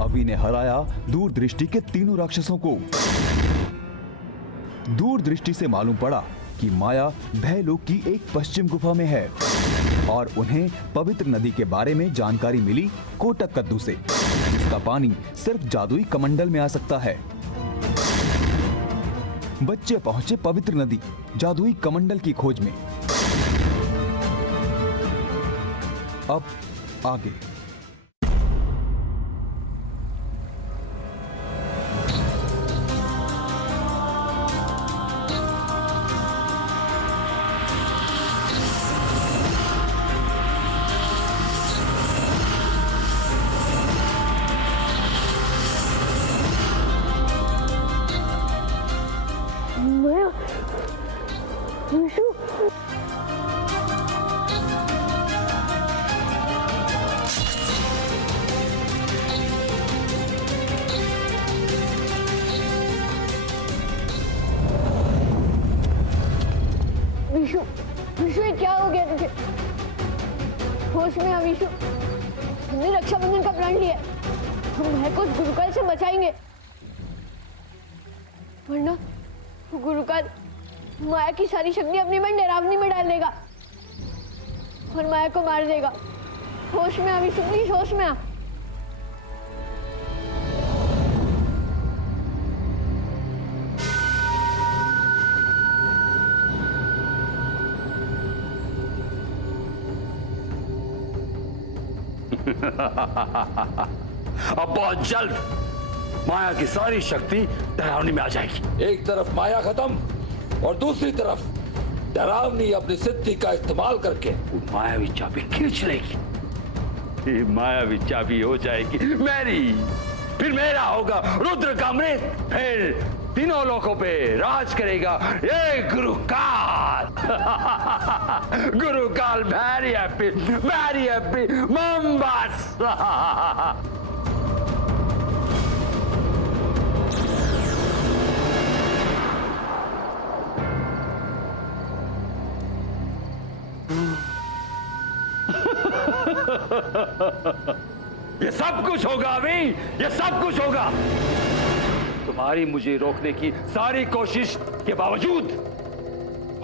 अभी ने हराया दूरदृष्टि के तीनों राक्षसों को। दूरदृष्टि से मालूम पड़ा कि माया भयलोक की एक पश्चिम गुफा में है और उन्हें पवित्र नदी के बारे में जानकारी मिली कोटक कद्दू से, जिसका पानी सिर्फ जादुई कमंडल में आ सकता है। बच्चे पहुंचे पवित्र नदी जादुई कमंडल की खोज में। अब आगे। विशु, विशु ये क्या हो गया तुझे? होश में आ विशु। हमने रक्षाबंधन का प्रण लिया, हम भाई को गुरुकाल से बचाएंगे, वरना वो गुरुकाल माया की सारी शक्ति अपनी मन डरावनी में डाल देगा और माया को मार देगा। होश में आ विशु, प्लीज होश में आ। अब बहुत जल्द माया की सारी शक्ति डरावनी में आ जाएगी। एक तरफ माया खत्म और दूसरी तरफ डरावनी अपनी सिद्धि का इस्तेमाल करके वो मायावी चाबी खींच लेगी। ये मायावी चाबी हो जाएगी मेरी, फिर मेरा होगा रुद्र का अमृत, फिर तीनों लोगों पे राज करेगा ये गुरुकाल। गुरुकाल वेरी हैप्पी मोमबस। ये सब कुछ होगा अभी, ये सब कुछ होगा तुम्हारी मुझे रोकने की सारी कोशिश के बावजूद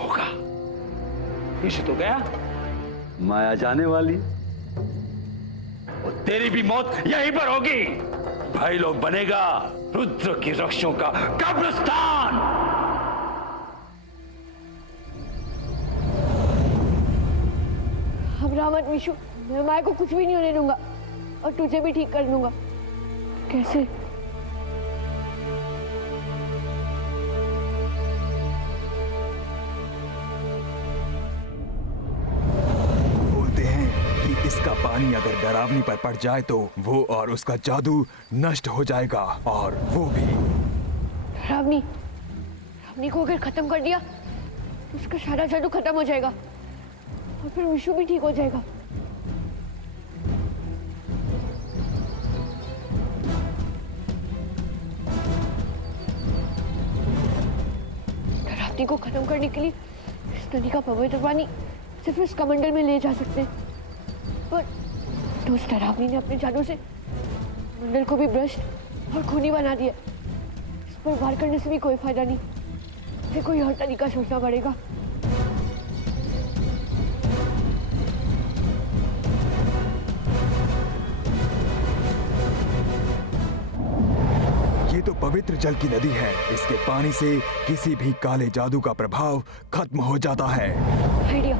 होगा। इश्क तो गया, माया जाने वाली और तेरी भी मौत यहीं पर होगी। भाई लोग बनेगा रुद्र की रक्षों का कब्रिस्तान। घबरा मत विशु, मैं माया को कुछ भी नहीं होने दूंगा और तुझे भी ठीक कर दूंगा। कैसे? बोलते हैं कि इसका पानी अगर डरावनी पर पड़ जाए तो वो और उसका जादू नष्ट हो जाएगा, और वो भी डरावनी को अगर खत्म कर दिया तो उसका सारा जादू खत्म हो जाएगा और फिर विशु भी ठीक हो जाएगा। डरावनी को खत्म करने के लिए इस नदी का पवित्र पानी सिर्फ इस कमंडल में ले जा सकते हैं, पर तो उस डरावनी ने अपने जादू से मंडल को भी भ्रष्ट और खूनी बना दिया। इस पर वार करने से भी कोई फायदा नहीं, फिर कोई और तरीका सोचना पड़ेगा। ये तो पवित्र जल की नदी है, इसके पानी से किसी भी काले जादू का प्रभाव खत्म हो जाता है। आइडिया,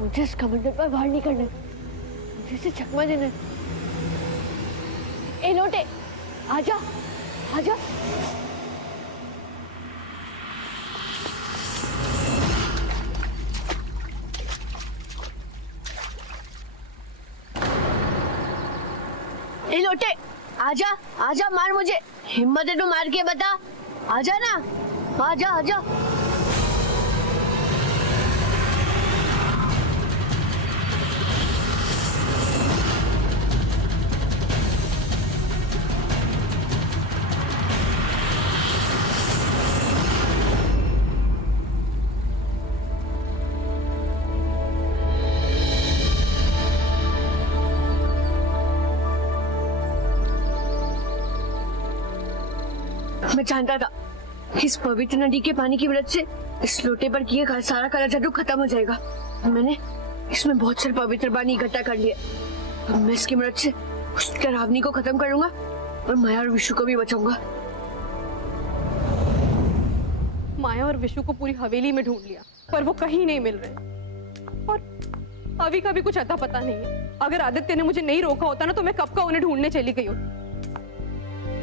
मुझे इस कमंडल पर वार नहीं करना, मुझे इसे चकमा देना है। ए लोटे, आजा, आजा। ए लोटे, आजा, आजा, मार मुझे, हिम्मत है तो मार के बता, आजा ना, आजा, आजा। मैं जानता था इस पवित्र नदी के पानी की मदद से इस लोटे पर किए सारा काला जादू खत्म हो जाएगा। मैंने इसमें बहुत सारे पवित्र पानी इकट्ठा कर लिए। अब मैं इसकी मदद से उस डरावनी को खत्म करूंगा और माया और विशु को भी बचाऊंगा। माया और विशु को पूरी हवेली में ढूंढ लिया पर वो कहीं नहीं मिल रहे और अभी का भी कुछ अता पता नहीं है। अगर आदित्य ने मुझे नहीं रोका होता ना तो मैं कब का उन्हें ढूंढने चली गई होती।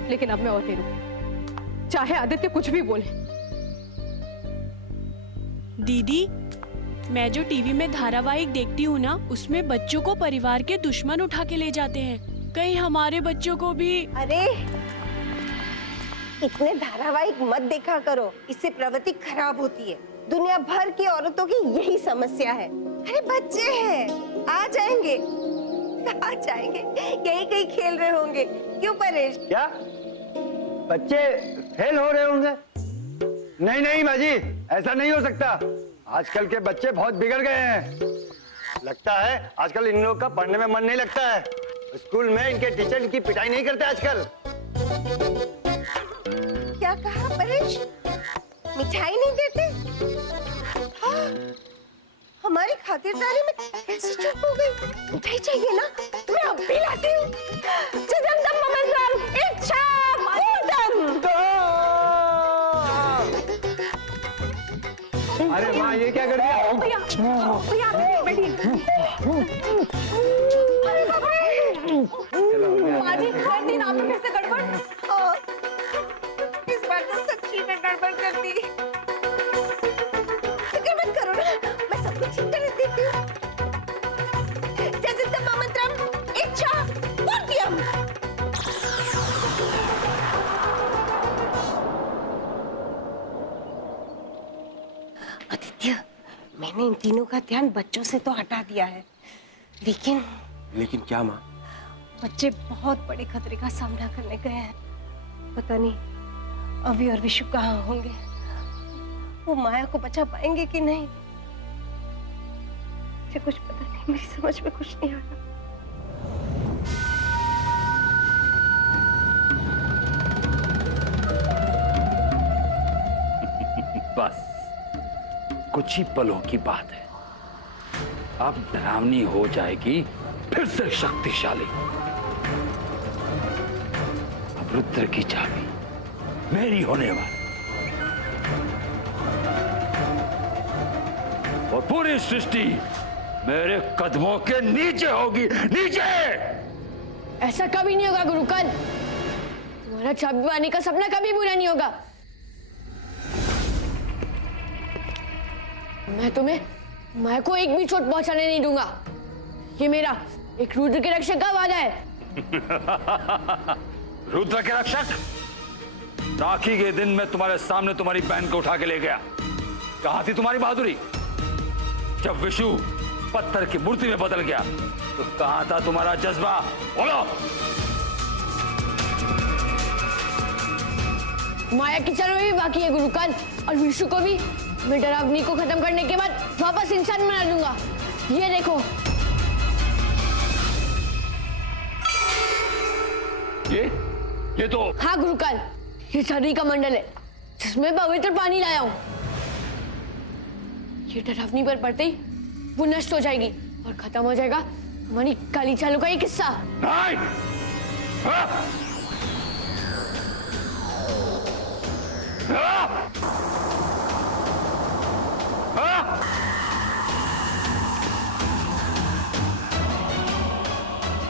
लेकिन अब मैं और नहीं रुकूंगी, चाहे आदित्य कुछ भी बोले। दीदी, मैं जो टीवी में धारावाहिक देखती हूँ ना, उसमें बच्चों को परिवार के दुश्मन उठा के ले जाते हैं। कहीं हमारे बच्चों को भी। अरे इतने धारावाहिक मत देखा करो, इससे प्रवृत्ति खराब होती है। दुनिया भर की औरतों की यही समस्या है। अरे बच्चे हैं, आ जाएंगे कहीं कहीं खेल रहे होंगे। क्यों परेश? क्या बच्चे फेल हो रहे होंगे? नहीं नहीं बाजी, ऐसा नहीं हो सकता। आजकल के बच्चे बहुत बिगड़ गए हैं। लगता है आजकल इन लोगों का पढ़ने में मन नहीं लगता है। स्कूल में इनके टीचर इनकी पिटाई नहीं करते आजकल। क्या कहा परेश? मिठाई नहीं देते? हाँ, हमारी खातिरदारी में कैसे चुप हो गई? मिठाई चाहिए ना? मैं अब भी लाती हूँ। जगदम मंगलम इच्छा ऊर्ध्वम। अरे माँ, ये क्या कर दिया? अरे बाप रे! माँ जी, हर दिन आप लोग कैसे गड़बड़? इस बार तो सच्ची में गड़बड़ कर दी। फिक्र मत करो ना, मैं सब कुछ ठीक कर देती हूँ। जगदम मंत्रम इच्छा ऊर्ध्वम। आदित्य, मैंने इन तीनों का ध्यान बच्चों से तो हटा दिया है, लेकिन क्या माँ? बच्चे बहुत बड़े खतरे का सामना करने गए हैं। पता नहीं अभी और विशु कहाँ होंगे। वो माया को बचा पाएंगे कि नहीं, मुझे कुछ पता नहीं। मेरी समझ में कुछ नहीं आ रहा। बस कुछ ही पलों की बात है, अब डरावनी हो जाएगी फिर से शक्तिशाली। अब रुद्र की चाबी मेरी होने वाली और पूरी सृष्टि मेरे कदमों के नीचे होगी। नीचे! ऐसा कभी नहीं होगा गुरुकान। तुम्हारा चाबी पाने का सपना कभी पूरा नहीं होगा। मैं तुम्हें माया को एक भी चोट पहुंचाने नहीं दूंगा। ये मेरा एक रुद्र के रक्षक का वादा है। रुद्र के रक्षक? राखी के दिन मैं तुम्हारे सामने तुम्हारी बहन को उठा के ले गया। कहां थी तुम्हारी बहादुरी? जब विशु पत्थर की मूर्ति में बदल गया तो कहां था तुम्हारा जज्बा? बोलो। माया की चरण में भी बाकी है गुरुकान, और विशु को भी मैं डरावनी को खत्म करने के बाद वापस इंसान बना दूंगा। ये देखो। ये तो। हाँ गुरुकान, ये छड़ी का मंडल है जिसमें पवित्र पानी लाया हूं। ये डरावनी पर पड़ते ही वो नष्ट हो जाएगी और खत्म हो जाएगा हमारी काली चालों का ये किस्सा। नहीं! हाँ! हाँ! हाँ!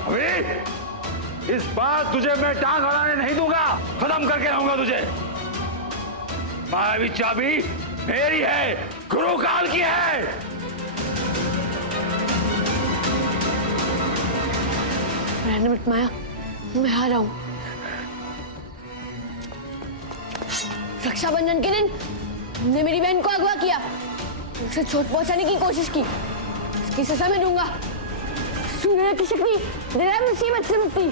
अभी इस बार तुझे मैं टांग अड़ाने नहीं दूंगा। खत्म करके रहूंगा तुझे। मायावी चाबी मेरी है, गुरु काल की है। माया, मैं आ रहा हूं। रक्षाबंधन के दिन तुमने मेरी बहन को अगवा किया, उसे चोट पहुंचाने की कोशिश की। इसकी सजा मैं दूंगा। सूर्य की शक्ति दिलाए मुसीबत से मुक्ति।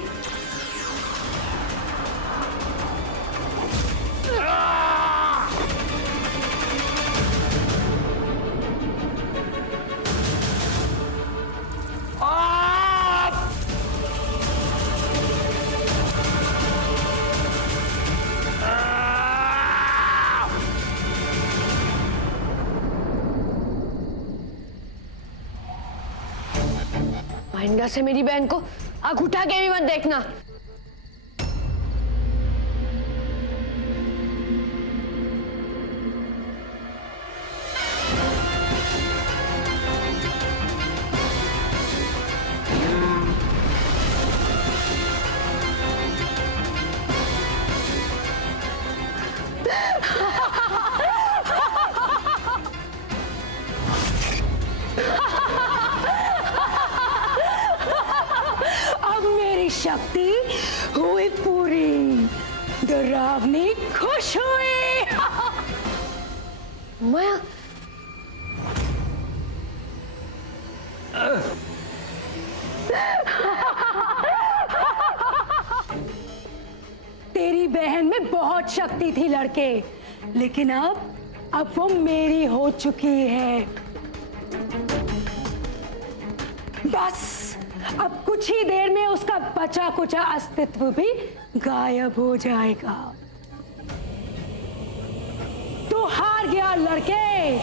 आइंदा से मेरी बहन को आंख उठा के भी मत देखना। अब मेरी शक्ति हुई पूरी, डरावनी खुश हुई। माया, तेरी बहन में बहुत शक्ति थी लड़के, लेकिन अब वो मेरी हो चुकी है। बस अब कुछ ही देर में उसका बचा कुचा अस्तित्व भी गायब हो जाएगा। तू हार गया लड़के।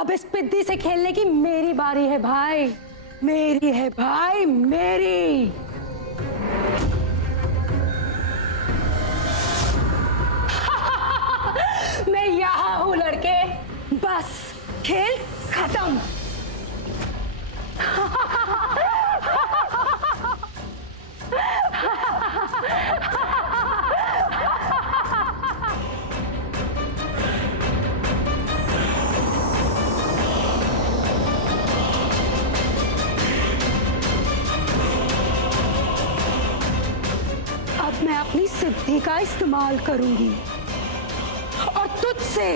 अब इस पिद्दी से खेलने की मेरी बारी है भाई, मेरी है भाई, मेरी। मैं यहां हूं लड़के, बस खेल खत्म। अब मैं अपनी सिद्धि का इस्तेमाल करूंगी और तुझसे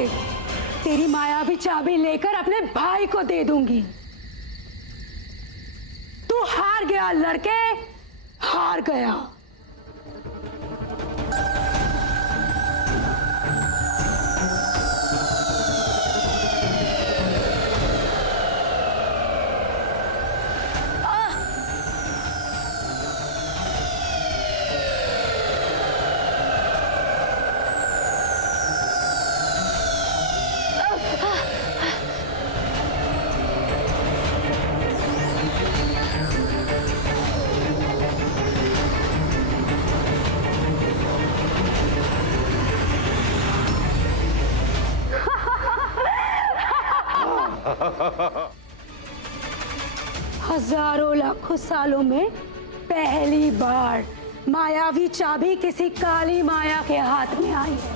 तेरी मायावी चाबी लेकर अपने भाई को दे दूंगी। तू हार गया लड़के, हार गया। हजारों लाखों सालों में पहली बार मायावी चाबी किसी काली माया के हाथ में आई है।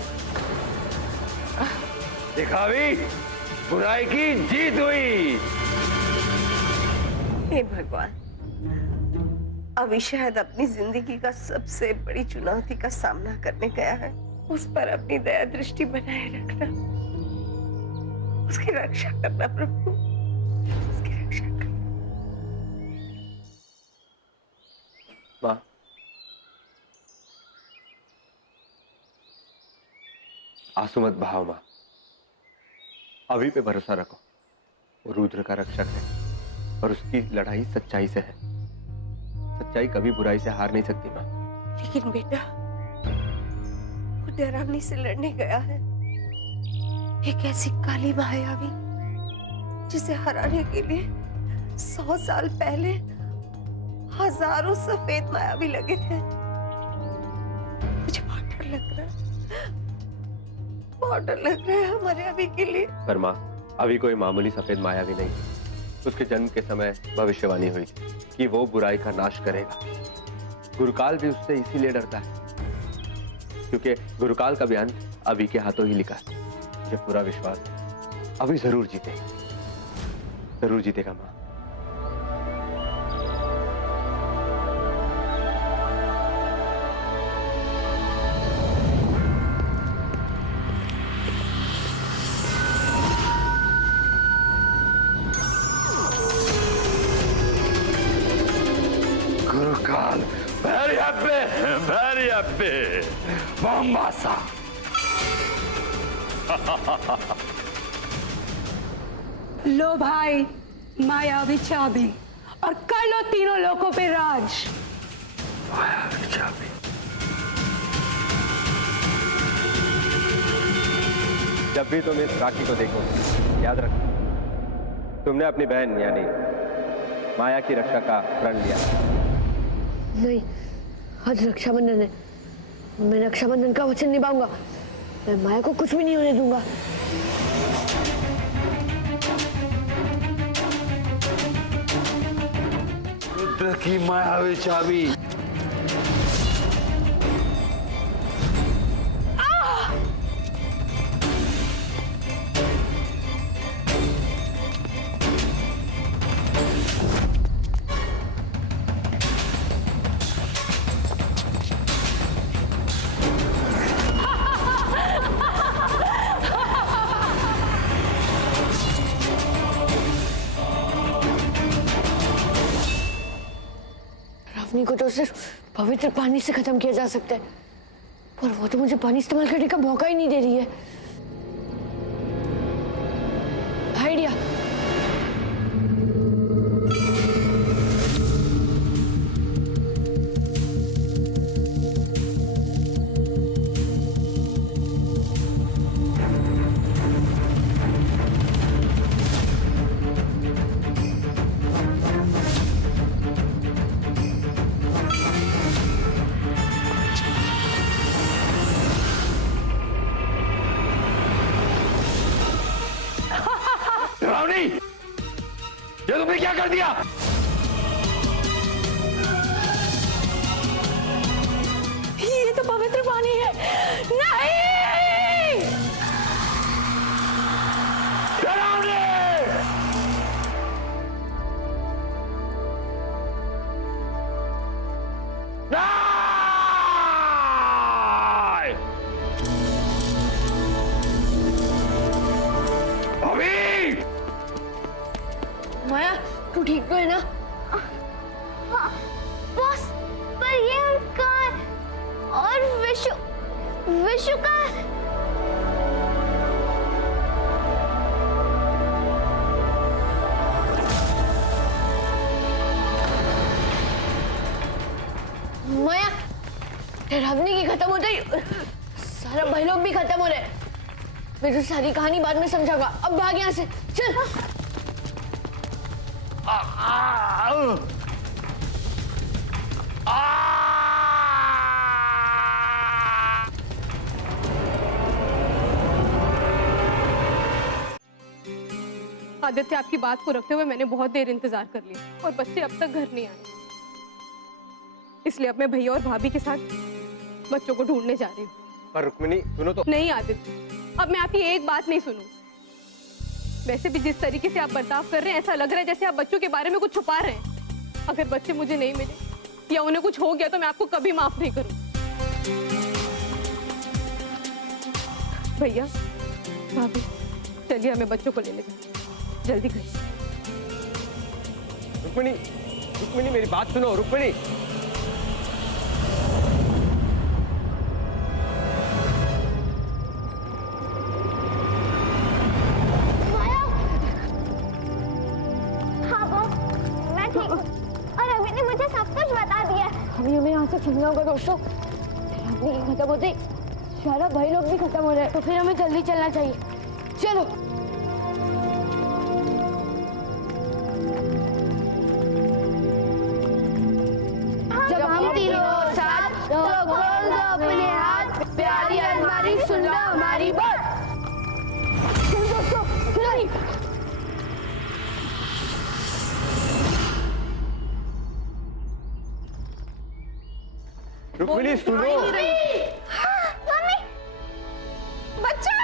दिखावी, बुराई की जीत हुई। हे भगवान, अभी शायद अपनी जिंदगी का सबसे बड़ी चुनौती का सामना करने गया है। उस पर अपनी दया दृष्टि बनाए रखना, उसकी रक्षा करना प्रभु, उसकी रक्षा करना। माँ, आंसू मत बहाओ माँ, अभी पे भरोसा रखो। वो रुद्र का रक्षक है और उसकी लड़ाई सच्चाई से है। सच्चाई कभी बुराई से हार नहीं सकती माँ। लेकिन बेटा, वो डरावनी से लड़ने गया है, एक ऐसी काली मायावी जिसे हराने के लिए 100 साल पहले हजारों सफेद मायावी लगे थे। मुझे बहुत डर लग रहा है, बहुत डर लग रहा है हमारे अभी के लिए। पर माँ, अभी कोई मामूली सफेद मायावी नहीं। उसके जन्म के समय भविष्यवाणी हुई कि वो बुराई का नाश करेगा। गुरुकाल भी उससे इसीलिए डरता है क्योंकि गुरुकाल का भी अंत अभी के हाथों ही लिखा है। मुझे पूरा विश्वास है अभी जरूर जीतेगा, जरूर जीतेगा माँ। गुरुकाल, very happy, Mombasa. लो भाई मायावी चाबी और कर लो तीनों लोगों पे राज। मायावी चाबी। जब भी तुम इस राखी को देखो, याद रखो तुमने अपनी बहन यानी माया की रक्षा का प्रण लिया। नहीं, आज रक्षाबंधन है, मैं रक्षाबंधन का वचन निभाऊंगा। मैं माया को कुछ भी नहीं होने दूंगा। रुद्र की मायावी चाबी। रावनी को तो सिर्फ पवित्र पानी से खत्म किया जा सकता है, पर वो तो मुझे पानी इस्तेमाल करने का मौका ही नहीं दे रही है। आइडिया। रावनी, ये तुमने क्या कर दिया? ये तो पवित्र पानी है। नहीं, रावनी! नहीं! अभी! माया, तू ठीक तो है ना? बॉस, पर ये उनका और विशु का माया, रावनी की खत्म होते ही सारा भाई लोग भी खत्म हो रहे। मैं तो सारी कहानी बाद में समझाऊंगा। अब भाग यहाँ से, चल। आदित्य, आपकी बात को रखते हुए मैंने बहुत देर इंतजार कर लिया और बच्चे अब तक घर नहीं आए, इसलिए अब मैं भैया और भाभी के साथ बच्चों को ढूंढने जा रही हूँ। पर रुक्मिणी सुनो तो। नहीं आदित्य, अब मैं आपकी एक बात नहीं सुनूं। वैसे भी जिस तरीके से आप बर्ताव कर रहे हैं, ऐसा लग रहा है जैसे आप बच्चों के बारे में कुछ छुपा रहे हैं। अगर बच्चे मुझे नहीं मिले या उन्हें कुछ हो गया तो मैं आपको कभी माफ नहीं करूं। भैया, भाभी, चलिए हमें बच्चों को लेने जाए, जल्दी करिए। रुक्मिणी, रुक्मिणी मेरी बात सुनो। रुक्मिणी, हमें यहाँ से चलना होगा दोस्तों। रावनी की खत्म होते ही सारा भाई लोग भी खत्म हो रहे हैं, तो फिर हमें जल्दी चलना चाहिए। चलो। जब हम तीनों साथ तो खोल दो अपने हाथ, प्यारी अलमारी सुन लो हमारी बात। चलो दोस्तों, चलो। रुक्मिणी सुनो। मम्मी, बच्चा!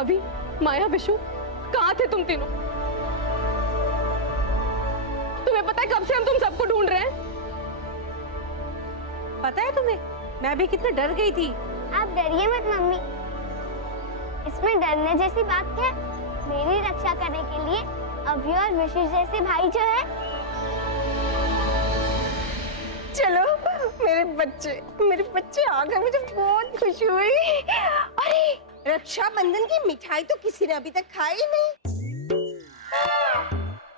अभी माया, विशु, कहाँ थे तुम तीनों? तुम्हें पता है कब से हम तुम सबको ढूंढ रहे हैं? पता है तुम्हें, मैं भी कितना डर गई थी। आप डरिए मत मम्मी, इसमें डरने जैसी बात क्या है? मेरी रक्षा करने के लिए अभी और विशेष जैसे भाई जो है। चलो, मेरे बच्चे आ गए, मुझे बहुत खुशी हुई। अरे, रक्षाबंधन की मिठाई तो किसी ने अभी तक खाई नहीं।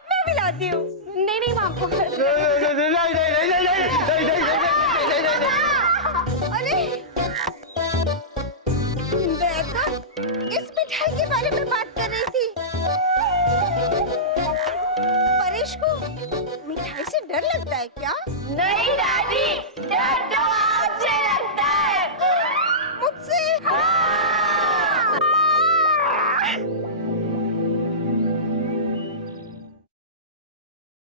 मैं भी लाती हूँ। नहीं, नहीं